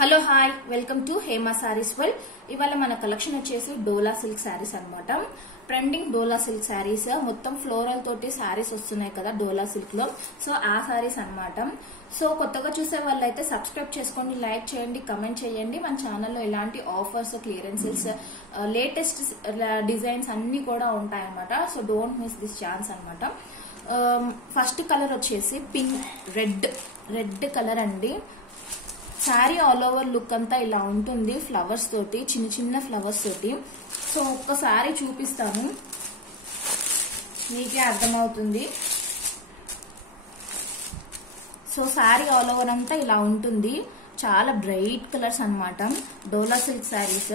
Hello hi welcome to Hema saris world. ఇవాళ మన collection వచ్చేసి డోలా సిల్క్ సారీస్ అన్నమాట. ట్రెండింగ్ డోలా సిల్క్ సారీస్, మొత్తం ఫ్లోరల్ తోటి సారీస్ వస్తున్నాయి కదా డోలా సిల్క్ లో. సో ఆ సారీస్ అన్నమాట. సో కొత్తగా చూసే వాళ్ళైతే సబ్స్క్రైబ్ చేసుకోండి, లైక్ చేయండి, కమెంట్ చేయండి. మన ఛానల్లో ఇలాంటి ఆఫర్స్, క్లియరెన్సెస్, లేటెస్ట్ డిజైన్స్ అన్ని కూడా ఉంటాయన్నమాట. So don't miss this chance అన్నమాట. ఫస్ట్ కలర్ వచ్చేసి పింక్ రెడ్ కలర్ అండి. శారీ ఆల్ ఓవర్ లుక్ అంతా ఇలా ఉంటుంది, ఫ్లవర్స్ తోటి, చిన్న చిన్న ఫ్లవర్స్ తోటి. సో ఒక్కసారి చూపిస్తాను, మీకే అర్థమవుతుంది. సో శారీ ఆల్ ఓవర్ అంతా ఇలా ఉంటుంది, చాలా బ్రైట్ కలర్స్ అన్నమాట. Dola silk saris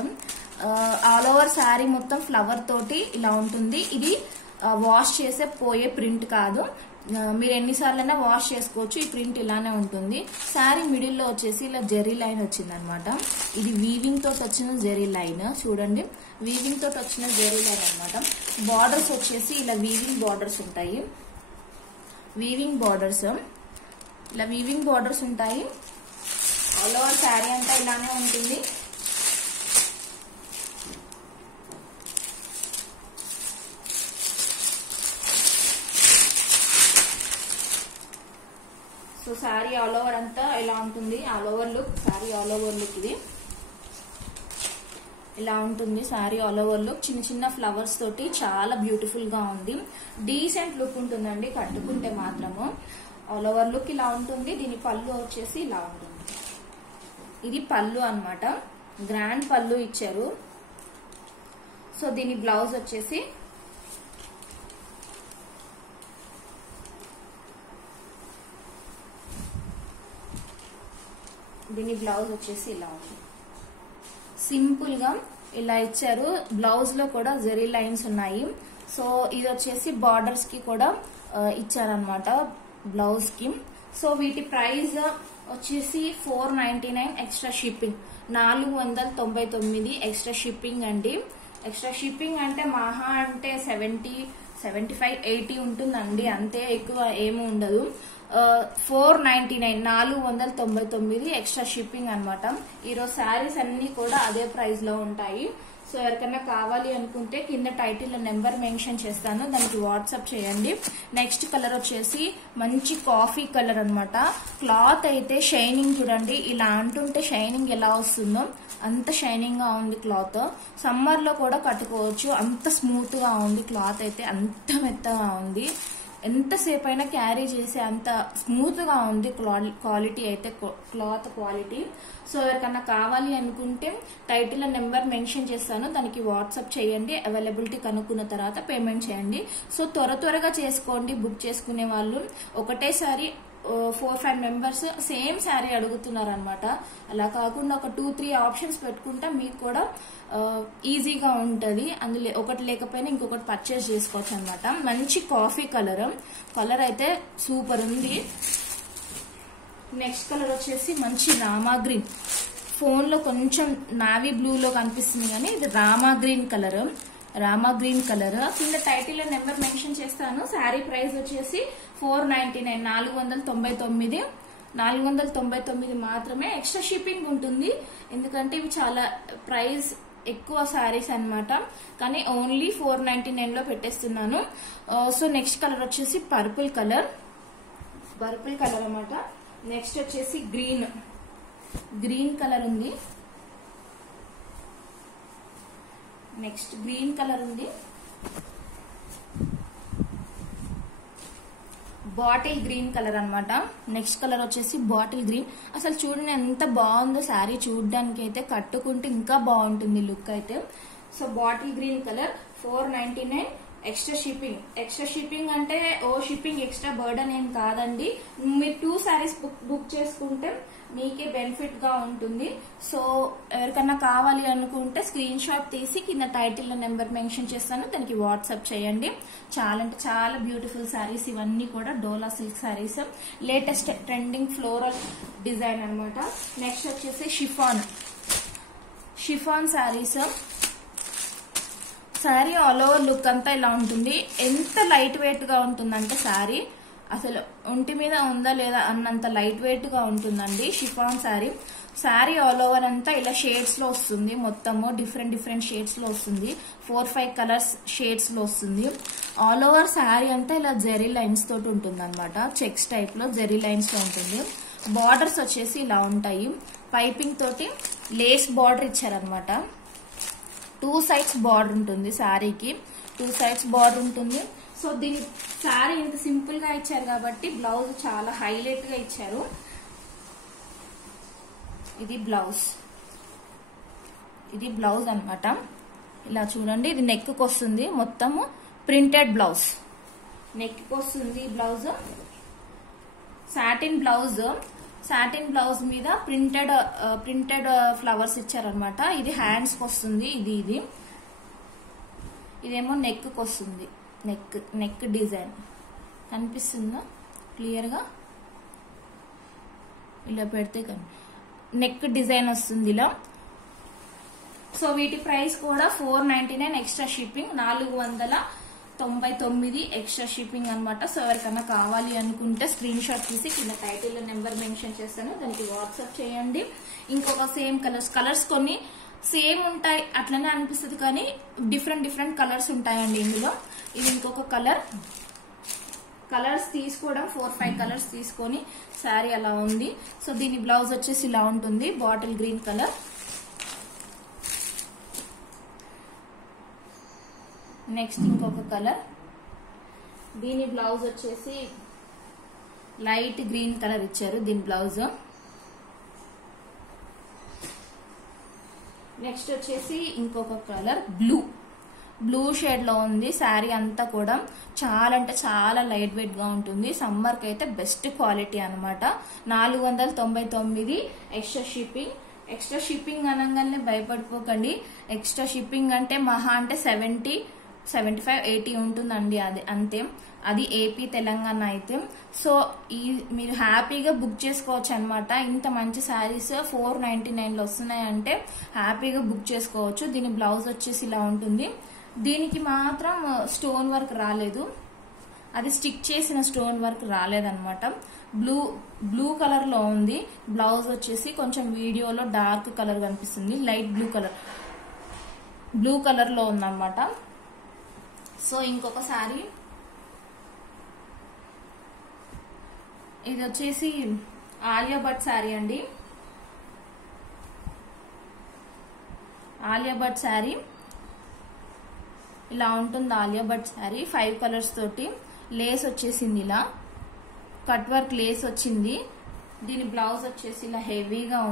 all over sari మొత్తం ఫ్లవర్ తోటి ఇలా ఉంటుంది. ఇది వాష్ చేసే పోయే ప్రింట్ కాదు, మీరు ఎన్నిసార్లైనా వాష్ చేసుకోవచ్చు. ఈ ప్రింట్ ఇలానే ఉంటుంది. శారీ మిడిల్ లో వచ్చేసి ఇలా జెరీ లైన్ వచ్చింది అనమాట. ఇది వీవింగ్ తోటి వచ్చిన జెరీ లైన్, చూడండి, వీవింగ్ తోటి వచ్చిన జెరీ లైన్ అనమాట. బార్డర్స్ వచ్చేసి ఇలా వీవింగ్ బార్డర్స్ ఉంటాయి, ఇలా వీవింగ్ బార్డర్స్ ఉంటాయి. ఆల్ ఓవర్ శారీ అంతా ఇలానే ఉంటుంది. సో శారీ ఆల్ ఓవర్ అంతా ఇలా ఉంటుంది, all over look. Sari all over look ఇది ఇలా ఉంటుంది. శారీ ఆల్ ఓవర్ లుక్ చిన్న చిన్న ఫ్లవర్స్ తోటి చాలా బ్యూటిఫుల్ గా ఉంది. డీసెంట్ లుక్ ఉంటుందండి కట్టుకుంటే మాత్రము. ఆల్ ఓవర్ లుక్ ఇలా ఉంటుంది. దీని పళ్ళు వచ్చేసి ఇలా ఉంటుంది. ఇది పళ్ళు అన్నమాట, గ్రాండ్ పళ్ళు ఇచ్చారు. సో దీని బ్లౌజ్ వచ్చేసి ఇలా ఉంది. సింపుల్ గా ఇలా ఇచ్చారు. బ్లౌజ్ లో కూడా జెరీ లైన్స్ ఉన్నాయి. సో ఇది వచ్చేసి బార్డర్స్ కి కూడా ఇచ్చారనమాట బ్లౌజ్ కి. సో వీటి ప్రైస్ వచ్చేసి 499 ఎక్స్ట్రా షిప్పింగ్, 499 ఎక్స్ట్రా షిప్పింగ్ అండి. ఎక్స్ట్రా షిప్పింగ్ అంటే మహా అంటే 70, 75, 80 ఉంటుందండి, అంతే, ఎక్కువ ఏమి ఉండదు. 499, 499 ఎక్స్ట్రా షిప్పింగ్ అనమాట. ఈరోజు శారీస్ అన్ని కూడా అదే ప్రైస్ లో ఉంటాయి. సో ఎవరికైనా కావాలి అనుకుంటే కింద టైటిల్ లో నెంబర్ మెన్షన్ చేస్తాను, దానికి వాట్సాప్ చేయండి. నెక్స్ట్ కలర్ వచ్చేసి మంచి కాఫీ కలర్ అన్నమాట. క్లాత్ అయితే షైనింగ్ చూడండి, ఇలా అంటుంటే షైనింగ్ ఎలా వస్తుందో అంత షైనింగ్ గా ఉంది క్లాత్. సమ్మర్ లో కూడా కట్టుకోవచ్చు, అంత స్మూత్ గా ఉంది క్లాత్ అయితే, అంత మెత్తగా ఉంది. ఎంతసేపు అయినా క్యారీ చేసే అంత స్మూత్ గా ఉంది క్వాలిటీ అయితే, క్లాత్ క్వాలిటీ. సో ఎవరికన్నా కావాలి అనుకుంటే టైటిల్ నెంబర్ మెన్షన్ చేస్తాను, దానికి వాట్సాప్ చేయండి. అవైలబిలిటీ కనుక్కున్న తర్వాత పేమెంట్ చేయండి. సో త్వరగా చేసుకోండి బుక్ చేసుకునే వాళ్ళు. ఒకటేసారి 4-5 మెంబర్స్ సేమ్ శారీ అడుగుతున్నారు అనమాట. అలా కాకుండా ఒక 2-3 ఆప్షన్స్ పెట్టుకుంటే మీకు కూడా ఈజీగా ఉంటది. అందులో ఒకటి లేకపోయినా ఇంకొకటి పర్చేస్ చేసుకోవచ్చు అనమాట. మంచి కాఫీ కలర్ అయితే సూపర్ ఉంది. నెక్స్ట్ కలర్ వచ్చేసి మంచి రామా గ్రీన్. ఫోన్ లో కొంచెం నావీ బ్లూ లో కనిపిస్తుంది కానీ ఇది రామా గ్రీన్ కలర్. కింద టైటిల్ లో నెంబర్ మెన్షన్ చేస్తాను. శారీ ప్రైస్ వచ్చేసి 499, 499 మాత్రమే. ఎక్స్ట్రా షిప్పింగ్ ఉంటుంది, ఎందుకంటే ఇవి చాలా ప్రైస్ ఎక్కువ శారీస్ అన్నమాట. కానీ ఓన్లీ 499 లో పెట్టేస్తున్నాను. సో నెక్స్ట్ కలర్ వచ్చేసి పర్పుల్ కలర్ అన్నమాట. నెక్స్ట్ వచ్చేసి గ్రీన్ కలర్ ఉంది. బాటిల్ గ్రీన్ కలర్ అన్నమాట. నెక్స్ట్ కలర్ వచ్చేసి బాటిల్ గ్రీన్. అసలు చూడండి ఎంత బాగుందో శారీ, చూడడానికి అయితే కట్టుకుంటే ఇంకా బాగుంటుంది లుక్ అయితే. So bottle green colour 499 extra shipping అంటే షిప్పింగ్ ఎక్స్ట్రా బర్డన్ ఏం కాదండి. మీరు 2 శారీస్ బుక్ చేసుకుంటే మీకే బెనిఫిట్ గా ఉంటుంది. సో ఎవరికన్నా కావాలి అనుకుంటే స్క్రీన్ షాట్ తీసి కింద టైటిల్ లో నెంబర్ మెన్షన్ చేస్తాను, దానికి వాట్సాప్ చేయండి. చాలా అంటే చాలా బ్యూటిఫుల్ శారీస్ ఇవన్నీ కూడా Dola silk saris, latest trending floral design అనమాట. నెక్స్ట్ వచ్చేసి chiffon saris. Sari all over look అంతా ఇలా ఉంటుంది. ఎంత లైట్ వెయిట్ గా ఉంటుందంటే శారీ అసలు ఒంటి మీద ఉందా లేదా అన్నంత లైట్ వెయిట్ గా ఉంటుందండి chiffon sari. Sari all over అంతా ఇలా షేడ్స్ లో వస్తుంది, మొత్తము డిఫరెంట్ షేడ్స్ లో వస్తుంది, 4-5 కలర్స్ షేడ్స్ లో వస్తుంది. ఆల్ ఓవర్ శారీ అంతా ఇలా జెరీ లైన్స్ తోటి ఉంటుంది అనమాట, చెక్స్ టైప్ లో జెరీ లైన్స్ లో ఉంటుంది. బార్డర్స్ వచ్చేసి ఇలా ఉంటాయి, పైపింగ్ తోటి లేస్ బార్డర్ ఇచ్చారనమాట. 2 సైడ్స్ బార్డర్ ఉంటుంది శారీకి, 2 సైడ్స్ బార్డర్ ఉంటుంది. సో దీని శారీ ఇంత సింపుల్ గా ఇచ్చారు కాబట్టి బ్లౌజ్ చాలా హైలైట్ గా ఇచ్చారు. ఇది బ్లౌజ్ అన్నమాట. ఇలా చూడండి, ఇది నెక్ కి వస్తుంది, మొత్తము ప్రింటెడ్ బ్లౌజ్ నెక్ కి వస్తుంది. బ్లౌజ్ సాటిన్ బ్లౌజ్ మీద ప్రింటెడ్ ఫ్లవర్స్ ఇచ్చారనమాట. ఇది హ్యాండ్స్ కి వస్తుంది. ఇదేమో నెక్ కి వస్తుంది. నెక్ డిజైన్ కనిపిస్తుందా క్లియర్ గా? ఇలా పెడితే నెక్ డిజైన్ వస్తుంది ఇలా. సో వీటి ప్రైస్ కూడా 499 ఎక్స్ట్రా షిప్పింగ్, 499 ఎక్స్ట్రా షిప్పింగ్ అనమాట. సో ఎవరికన్నా కావాలి అనుకుంటే స్క్రీన్ షాట్ తీసి కింద టైటిల్ నెంబర్ మెన్షన్ చేస్తాను, దానికి వాట్సాప్ చేయండి. ఇంకొక సేమ్ కలర్స్ కొన్ని సేమ్ ఉంటాయి అట్లనే అనిపిస్తుంది, కానీ డిఫరెంట్ కలర్స్ ఉంటాయండి ఇందులో. ఇది ఇంకొక కలర్స్ తీసుకోవడం 4-5 కలర్స్ తీసుకొని శారీ అలా ఉంది. సో దీని బ్లౌజ్ వచ్చేసి ఇలా ఉంటుంది, బాటిల్ గ్రీన్ కలర్. నెక్స్ట్ ఇంకొక కలర్, దీని బ్లౌజ్ వచ్చేసి లైట్ గ్రీన్ కలర్ ఇచ్చారు దీని బ్లౌజ్. నెక్స్ట్ వచ్చేసి ఇంకొక కలర్ బ్లూ షేడ్ లో ఉంది. శారీ అంతా కూడా చాలా అంటే చాలా లైట్ వెయిట్ గా ఉంటుంది, సమ్మర్ కి అయితే బెస్ట్ క్వాలిటీ అనమాట. 499 ఎక్స్ట్రా షిప్పింగ్ అనగానే భయపడిపోకండి. ఎక్స్ట్రా షిప్పింగ్ అంటే మహా అంటే 75-80 ఉంటుందండి, అది అంతే. అది ఏపీ తెలంగాణ అయితే. సో మీరు హ్యాపీగా బుక్ చేసుకోవచ్చు అనమాట. ఇంత మంచి శారీస్ 499 లో వస్తున్నాయంటే హ్యాపీగా బుక్ చేసుకోవచ్చు. దీని బ్లౌజ్ వచ్చేసి ఇలా ఉంటుంది. దీనికి మాత్రం స్టోన్ వర్క్ రాలేదు, అది స్టిక్ చేసిన స్టోన్ వర్క్ రాలేదన్నమాట. బ్లూ కలర్ లో ఉంది. బ్లౌజ్ వచ్చేసి కొంచెం వీడియోలో డార్క్ కలర్ కనిపిస్తుంది, లైట్ బ్లూ కలర్ లో ఉందన్నమాట. సో ఇంకొక శారీ, ఇది వచ్చేసి ఆలియా భట్ శారీ అండి. ఆలియా భట్ శారీ ఇలా ఉంటుంది. ఆలియా భట్ శారీ 5 కలర్స్ తోటి లేస్ వచ్చేసింది, ఇలా కట్ వర్క్ లేస్ వచ్చింది. దీని బ్లౌజ్ వచ్చేసి ఇలా హెవీగా